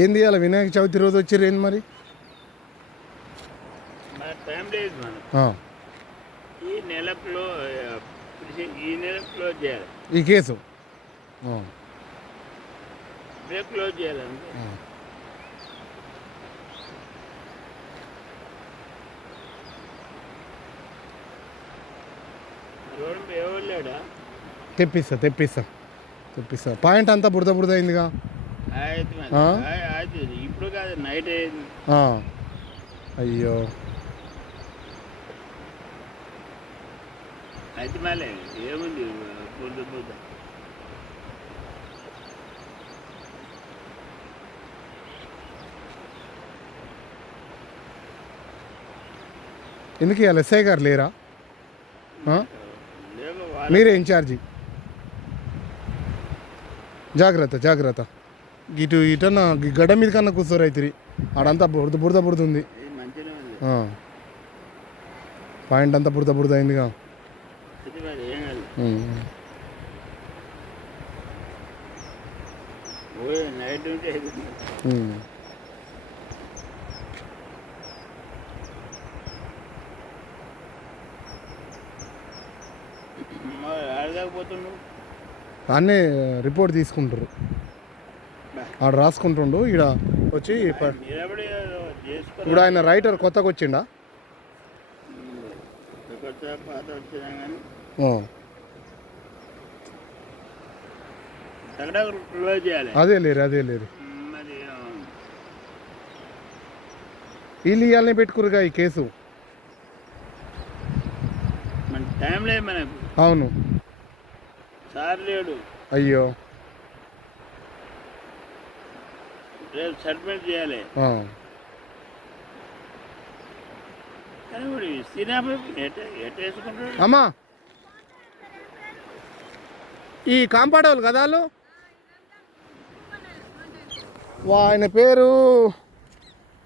ఏంది అలా వినాయక చవితి రోజు వచ్చారు ఏంది మరి? టైం లేదు మనం. ఈ నెల క్లోజ్ చేయాలి ఈ కేసు రేపు క్లోజ్ చేయాలంటే. ఎవరు లేడా? తెప్పిస్తా పాయింట్ అంతా బురద బురద అయిందిగా. ఇప్పుడు కాదు, నైట్ అయింది. అయ్యో అయితే మళ్ళీ ఏముంది బురద. ఎందుకు ఇవాళ ఎస్ఐ గారు లేరా? మీరే ఇన్ఛార్జి. జాగ్రత్త ఇటన్నా గడ్డ మీద కన్నా కూర్చోరు అయితే ఆడంతా బురద ఉంది. పాయింట్ అంతా బురద అయిందిగా. నైట్ ఉంటే ఆడలేకపోతున్నావు. అన్నీ రిపోర్ట్ తీసుకుంటారు, ఆడ రాసుకుంటుండు. ఈడ వచ్చి ఇప్పుడు ఆయన రైటర్ కొత్తగా వచ్చిండా? అదే లేరు వీళ్ళు ఇవాళనే పెట్టుకురుగా ఈ కేసు. అవును సార్ లేడు. అయ్యో రేపు సబ్మిట్ చేయాలి. అమ్మా ఈ కాంపౌండ్ వాళ్ళు కదా వాళ్ళు, ఆయన పేరు